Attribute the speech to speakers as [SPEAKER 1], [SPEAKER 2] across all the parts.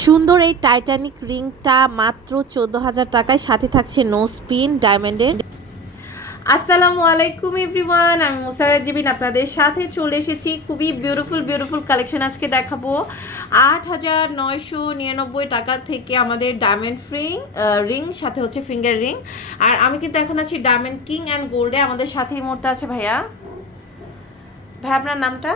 [SPEAKER 1] সুন্দর এই টাইটানিক রিংটা মাত্র চোদ্দ হাজার টাকায়। সাথে থাকছে নো স্পিন ডায়মন্ডের আসসালামু আলাইকুম এভরিওয়ান, আমি মুসারা জিবিন আপনাদের সাথে চলে এসেছি। খুবই বিউটিফুল বিউটিফুল কালেকশন আজকে দেখাবো। আট হাজার নয়শো নিরানব্বই টাকা থেকে আমাদের ডায়মন্ড রিং রিং সাথে হচ্ছে ফিঙ্গার রিং আর আমি কিন্তু এখন আছি ডায়মন্ড কিং অ্যান্ড গোল্ডে আমাদের সাথে এই মুহূর্তে আছে ভাইয়া। ভাই, আপনার নামটা?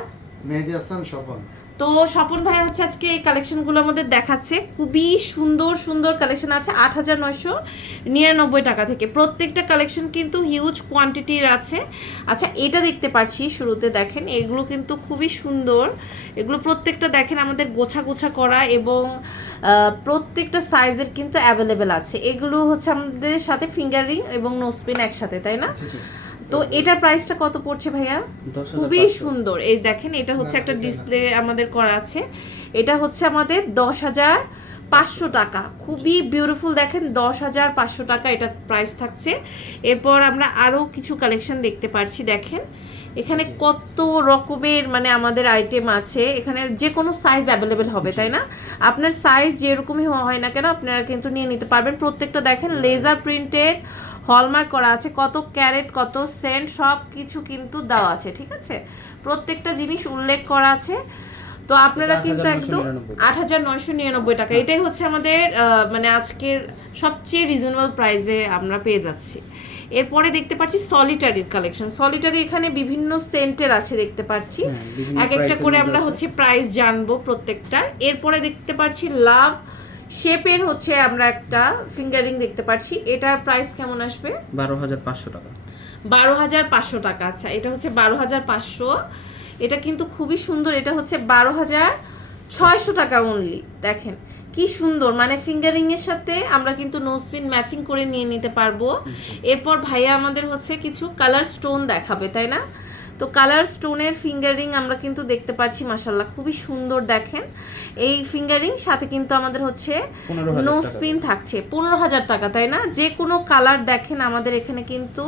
[SPEAKER 2] মেহেদি স্বপন।
[SPEAKER 1] তো স্বপন ভাই হচ্ছে আজকে এই কালেকশনগুলো আমাদের দেখাচ্ছে। খুবই সুন্দর সুন্দর কালেকশন আছে, আট হাজার নয়শো নিরানব্বই টাকা থেকে। প্রত্যেকটা কালেকশন কিন্তু হিউজ কোয়ান্টিটির আছে। আচ্ছা এটা দেখতে পাচ্ছি শুরুতে, দেখেন, এগুলো কিন্তু খুবই সুন্দর। এগুলো প্রত্যেকটা দেখেন, আমাদের গোছা গোছা করা এবং প্রত্যেকটা সাইজের কিন্তু অ্যাভেলেবেল আছে। এগুলো হচ্ছে আমাদের সাথে ফিঙ্গারিং এবং নোসপিন একসাথে, তাই না? তো এটার প্রাইসটা কত পড়ছে ভাইয়া? খুবই সুন্দর। এই দেখেন এটা হচ্ছে একটা ডিসপ্লে আমাদের করা আছে। এটা হচ্ছে আমাদের দশ হাজার পাঁচশো টাকা। খুবই বিউটিফুল দেখেন দশ হাজার পাঁচশো টাকা এটা প্রাইস থাকছে। এরপর আমরা আরও কিছু কালেকশন দেখতে পারছি দেখেন। এখানে কত রকমের মানে আমাদের আইটেম আছে। এখানে যে কোনো সাইজ অ্যাভেলেবেল হবে তাই না? আপনার সাইজ যেরকমই হওয়া হয় না কেন আপনারা কিন্তু নিয়ে নিতে পারবেন। প্রত্যেকটা দেখেন লেজার প্রিন্টেড হলমার্ক করা আছে কত ক্যারেট কত সেন্ট সব কিছু কিন্তু দেওয়া আছে ঠিক আছে? প্রত্যেকটা জিনিস উল্লেখ করা আছে। তো আপনারা কিন্তু একদম আট হাজার নয়শো নিরানব্বই টাকা। এটাই হচ্ছে আমাদের মানে আজকের সবচেয়ে রিজনেবল প্রাইসে আমরা পেয়ে যাচ্ছি। এরপরে দেখতে পাচ্ছি সলিটারির কালেকশন সলিটারি এখানে বিভিন্ন সেন্টের আছে দেখতে পাচ্ছি।
[SPEAKER 3] হ্যাঁ,
[SPEAKER 1] এক একটা করে আমরা হচ্ছে প্রাইস জানব প্রত্যেকটার। এরপরে দেখতে পাচ্ছি লাভ শেপের হচ্ছে আমরা একটা ফিঙ্গারিং দেখতে পাচ্ছি। এটার প্রাইস কেমন আসবে?
[SPEAKER 3] বারো হাজার পাঁচশো টাকা।
[SPEAKER 1] বারো হাজার পাঁচশো টাকা। আচ্ছা এটা হচ্ছে বারো হাজার পাঁচশো। এটা কিন্তু খুবই সুন্দর। এটা হচ্ছে বারো হাজার ছয়শো টাকা অনলি দেখেন কি সুন্দর। মানে ফিঙ্গারিং এর সাথে আমরা কিন্তু নোসপিন ম্যাচিং করে নিয়ে নিতে পারব। এরপর ভাইয়া আমাদের হচ্ছে কিছু কালার স্টোন দেখাবে তাই না? তো কালার স্টোনের ফিঙ্গারিং আমরা কিন্তু দেখতে পাচ্ছি মাসাল্লাহ খুবই সুন্দর দেখেন। এই ফিঙ্গারিং সাথে কিন্তু আমাদের হচ্ছে নো স্পিন থাকছে পনেরো হাজার টাকা তাই না? যে কোনো কালার দেখেন আমাদের এখানে কিন্তু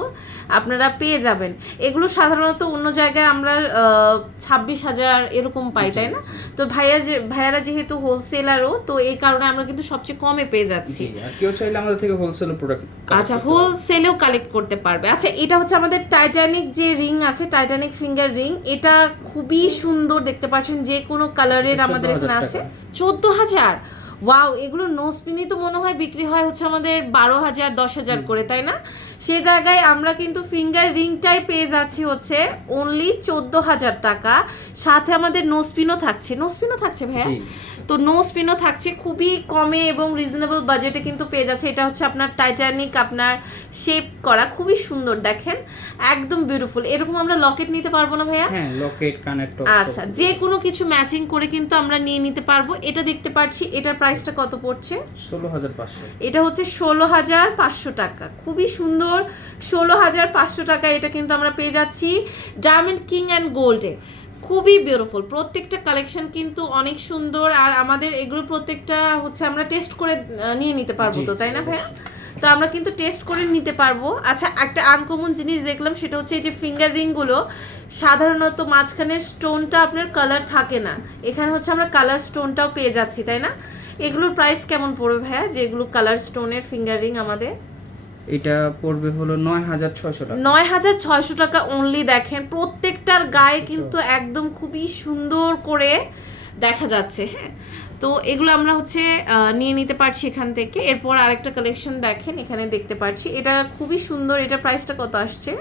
[SPEAKER 1] আপনারা পেয়ে যাবেন। এগুলো সাধারণত অন্য জায়গায় আমরা ছাব্বিশ হাজার এরকম পাই তাই না? তো ভাইয়া যে ভাইয়ারা যেহেতু হোলসেলারও তো এই কারণে আমরা কিন্তু সবচেয়ে কমে পেয়ে যাচ্ছি।
[SPEAKER 3] কেউ চাইলে আমাদের থেকে হোলসেল প্রোডাক্ট
[SPEAKER 1] আচ্ছা হোলসেলেও কালেক্ট করতে পারবে। আচ্ছা এটা হচ্ছে আমাদের টাইটানিক যে রিং আছে টাইটানিক ফিঙ্গার রিং এটা খুবই সুন্দর দেখতে পাচ্ছেন যে কোনো কালারের আমাদের এখানে আছে। চোদ্দ হাজার? ওয়াও এগুলো নো স্পিনই তো মনে হয় বিক্রি হয় হচ্ছে আমাদের বারো হাজার দশ হাজার করে তাই না? সে জায়গায় আমরা কিন্তু ফিঙ্গার রিংটাই পেয়ে যাচ্ছি হচ্ছে অনলি চোদ্দ হাজার টাকা। সাথে আমাদের নো স্পিনও থাকছে। নো স্পিনও থাকছে ভাইয়া? তো নো স্পিনও থাকছে খুবই কমে এবং রিজনেবল বাজেটে কিন্তু পেয়ে যাচ্ছে। এটা হচ্ছে আপনার টাইটানিক আপনার শেপ করা খুবই সুন্দর দেখেন। একদম বিউটিফুল এরকম আমরা লকেট নিতে পারব না ভাইয়া?
[SPEAKER 3] হ্যাঁ লকেট কানেক্টর
[SPEAKER 1] আচ্ছা যে কোনো কিছু ম্যাচিং করে কিন্তু আমরা নিয়ে নিতে পারব। এটা দেখতে পাচ্ছি এটার প্রাইসটা কত পড়ছে?
[SPEAKER 3] ষোলো হাজার পাঁচশো।
[SPEAKER 1] এটা হচ্ছে ষোলো হাজার পাঁচশো টাকা। খুবই সুন্দর। ষোলো হাজার পাঁচশো টাকা এটা কিন্তু আমরা পেয়ে যাচ্ছি ডায়মন্ড কিং অ্যান্ড গোল্ডে খুবই বিউটিফুল প্রত্যেকটা কালেকশন কিন্তু অনেক সুন্দর। আর আমাদের এগুলো প্রত্যেকটা হচ্ছে আমরা টেস্ট করে নিয়ে নিতে পারব তো তাই না ভাইয়া? তো আমরা কিন্তু টেস্ট করে নিতে পারব। আচ্ছা একটা আনকমন জিনিস দেখলাম সেটা হচ্ছে এই যে ফিঙ্গার রিংগুলো সাধারণত মাঝখানের স্টোনটা আপনার কালার থাকে না। এখানে হচ্ছে আমরা কালার স্টোনটাও পেয়ে যাচ্ছি তাই না? এগুলোর প্রাইস কেমন পড়বে ভাইয়া? যেগুলো কালার স্টোনের ফিঙ্গার আমাদের?
[SPEAKER 3] এটা পড়বে হলো নয় হাজার ছয়শো টাকা।
[SPEAKER 1] নয় হাজার ছয়শো টাকা অনলি দেখেন। প্রত্যেকটার গায়ে কিন্তু একদম খুবই সুন্দর করে দেখা যাচ্ছে হ্যাঁ? তো এগুলো আমরা হচ্ছে নিয়ে নিতে পারছি এখান থেকে। এরপর আরেকটা কালেকশন দেখেন এখানে দেখতে পাচ্ছি এটা খুবই সুন্দর। এটা প্রাইসটা কত আসছে?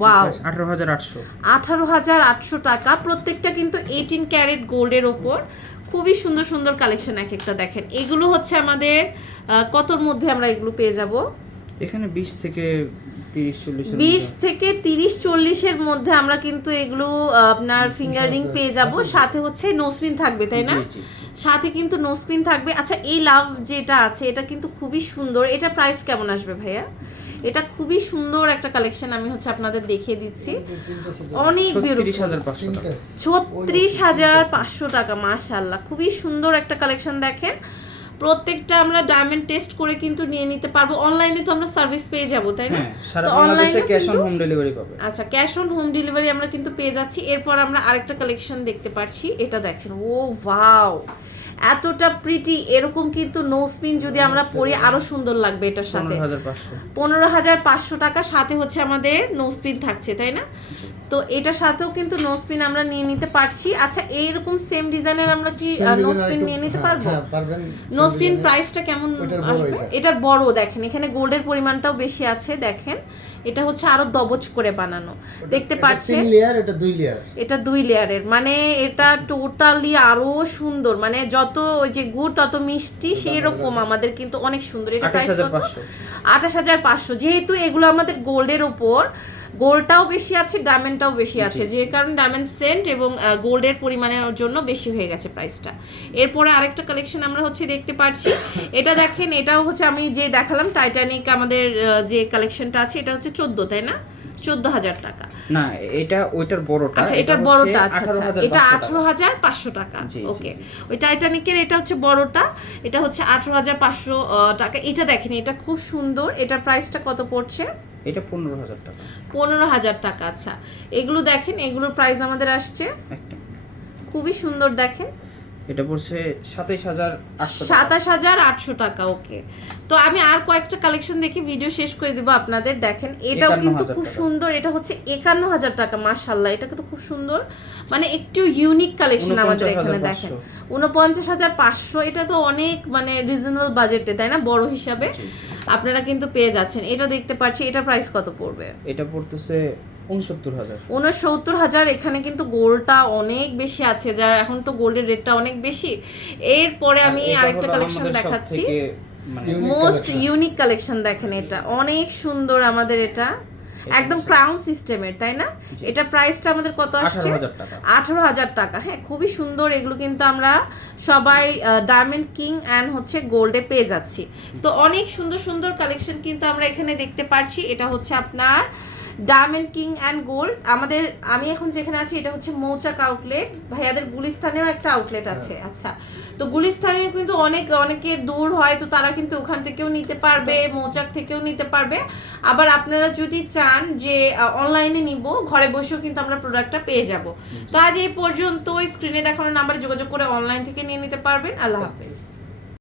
[SPEAKER 1] ওয়াও
[SPEAKER 3] আঠারো হাজার আটশো।
[SPEAKER 1] টাকা। প্রত্যেকটা কিন্তু এইটিন ক্যারেট গোল্ডের ওপর। খুবই সুন্দর সুন্দর কালেকশন এক একটা দেখেন। এগুলো হচ্ছে আমাদের কতর মধ্যে আমরা এগুলো পেয়ে যাব?
[SPEAKER 3] এখানে বিশ থেকে তিরিশ চল্লিশ
[SPEAKER 1] বিশ থেকে তিরিশ চল্লিশের মধ্যে আমরা কিন্তু এগুলো আপনার ফিঙ্গারিং পেয়ে যাব। সাথে হচ্ছে নোসপিন থাকবে তাই না? সাথে কিন্তু নোসপিন থাকবে। আচ্ছা এই লাভ যেটা আছে এটা কিন্তু খুবই সুন্দর। এটা প্রাইস কেমন আসবে ভাইয়া? এটা খুবই সুন্দর একটা কালেকশন আমি হচ্ছে আপনাদের দেখিয়ে দিচ্ছি। অনেক
[SPEAKER 3] ছত্রিশ হাজার পাঁচশো টাকা।
[SPEAKER 1] মাশাল্লাহ খুবই সুন্দর একটা কালেকশন দেখেন। প্রত্যেকটা আমরা ডায়মন্ড টেস্ট করে কিন্তু নিয়ে নিতে পারব। অনলাইনে তো আমরা সার্ভিস পেয়ে যাব তাই না?
[SPEAKER 3] হ্যাঁ
[SPEAKER 1] তো অনলাইনে
[SPEAKER 3] ক্যাশ অন হোম ডেলিভারি পাবে।
[SPEAKER 1] আচ্ছা ক্যাশ অন হোম ডেলিভারি আমরা কিন্তু পেয়ে যাচ্ছি। এরপর আমরা আরেকটা কালেকশন দেখতে পাচ্ছি। এটা দেখেন ও ওয়াও এতটা প্রিটি এরকম কিন্তু নো স্পিন যদি আমরা পরি আরও সুন্দর লাগবে এটার সাথে।
[SPEAKER 3] পনেরো হাজার পাঁচশো।
[SPEAKER 1] টাকা সাথে হচ্ছে আমাদের নো স্পিন থাকছে তাই না? তো এটার সাথেও কিন্তু নো স্পিন আমরা নিয়ে নিতে পারছি। আচ্ছা এইরকম সেম ডিজাইনের আমরা কি
[SPEAKER 2] Same
[SPEAKER 1] নো
[SPEAKER 2] design
[SPEAKER 1] স্পিন
[SPEAKER 2] আরেকটু-
[SPEAKER 1] নিয়ে নিতে
[SPEAKER 2] হ্যাঁ,
[SPEAKER 1] পারব?
[SPEAKER 2] হ্যাঁ, পারবেন
[SPEAKER 1] নো
[SPEAKER 2] Same
[SPEAKER 1] স্পিন
[SPEAKER 2] design এর-
[SPEAKER 1] প্রাইসটা কেমন আসবে?
[SPEAKER 2] এটা।
[SPEAKER 1] এটার বড় দেখেন এখানে গোল্ডের পরিমাণটাও বেশি আছে দেখেন। এটা হচ্ছে আরও দবজ করে বানানো। দেখতে পাচ্ছেন?
[SPEAKER 2] লেয়ার এটা দুই লেয়ার
[SPEAKER 1] এটা দুই লেয়ারের মানে এটা টোটালি আরও সুন্দর। মানে যত ওই যে গুড় তত মিষ্টি সেই রকম আমাদের কিন্তু অনেক সুন্দর। এটা প্রাইস কত? আঠাশ হাজার পাঁচশো। যেহেতু এগুলো আমাদের গোল্ডের ওপর গোল্ডটাও বেশি আছে ডায়মন্ডটাও বেশি আছে যে কারণে ডায়মন্ড সেন্ট এবং গোল্ডের পরিমাণের জন্য বেশি হয়ে গেছে প্রাইসটা এরপরে আরেকটা কালেকশন আমরা হচ্ছে দেখতে পাচ্ছি এটা দেখেন এটাও হচ্ছে আমি যে দেখালাম টাইটানিক আমাদের যে কালেকশনটা আছে এটা হচ্ছে চোদ্দ তাই না? চোদ্দ হাজার টাকা।
[SPEAKER 3] না এটা ওইটার বড়টা
[SPEAKER 1] আচ্ছা
[SPEAKER 3] এটা
[SPEAKER 1] এটার বড়টা আচ্ছা আচ্ছা। এটা আঠারো হাজার পাঁচশো টাকা। ওকে ওই টাইটানিকের এটা হচ্ছে বড়টা এটা হচ্ছে আঠারো হাজার পাঁচশো টাকা। এটা দেখেন এটা খুব সুন্দর। এটার প্রাইসটা কত পড়ছে?
[SPEAKER 3] এটা পনেরো হাজার টাকা।
[SPEAKER 1] পনেরো হাজার টাকা আচ্ছা। এগুলো দেখেন এগুলোর প্রাইস আমাদের আসছে। খুবই সুন্দর দেখেন।
[SPEAKER 3] এটা পড়ছে সাতাইশ হাজার
[SPEAKER 1] সাতাশ হাজার আটশো টাকা ওকে। তো আমি আর কয়েকটা কালেকশন দেখে ভিডিও শেষ করে দিব আপনাদের দেখেন এটাও কিন্তু খুব সুন্দর এটা হচ্ছে একান্ন হাজার টাকা মাশাল্লাহ এটা কিন্তু খুব সুন্দর। মানে একটু ইউনিক কালেকশন আমাদের এখানে দেখেন। উনপঞ্চাশ হাজার পাঁচশো এটা তো অনেক মানে রিজনেবল বাজেটে তাই না? বড় হিসাবে। আপনারা কিন্তু পেয়ে যাচ্ছেন। এটা দেখতে পাচ্ছি এটা প্রাইস কত পড়বে?
[SPEAKER 3] এটা পড়তেছে উনসত্তর হাজার।
[SPEAKER 1] উনসত্তর হাজার এখানে কিন্তু গোল্ডটা অনেক বেশি আছে যার এখন তো গোল্ডের রেটটা অনেক বেশি। এরপরে আমি আরেকটা কালেকশন দেখাচ্ছি। মোস্ট ইউনিক কালেকশন দেখেন এটা। অনেক সুন্দর আমাদের এটা। একদম ক্রাউন সিস্টেমের তাই না? এটা প্রাইসটা আমাদের কত আসছে?
[SPEAKER 3] আঠারো হাজার টাকা।
[SPEAKER 1] আঠারো হাজার টাকা। হ্যাঁ খুবই সুন্দর। এগুলো কিন্তু আমরা সবাই ডায়মন্ড কিং অ্যান্ড হচ্ছে গোল্ডে পেয়ে যাচ্ছি। তো অনেক সুন্দর সুন্দর কালেকশন কিন্তু আমরা এখানে দেখতে পাচ্ছি এটা হচ্ছে আপনার ডায়মন্ড কিং অ্যান্ড গোল্ড। আমাদের আমি এখন যেখানে আছি এটা হচ্ছে মৌচাক আউটলেট ভাইয়াদের গুলিস্তানেও একটা আউটলেট আছে আচ্ছা। তো গুলিস্তানে কিন্তু অনেক অনেকে দূর হয় তো তারা কিন্তু ওখান থেকেও নিতে পারবে মৌচাক থেকেও নিতে পারবে। আবার আপনারা যদি চান যে অনলাইনে নিব ঘরে বসেও কিন্তু আমরা প্রোডাক্টটা পেয়ে যাব। তো আজ এই পর্যন্ত স্ক্রিনে দেখানো নাম্বারে যোগাযোগ করে অনলাইন থেকে নিয়ে নিতে পারবেন। আল্লাহ হাফেজ।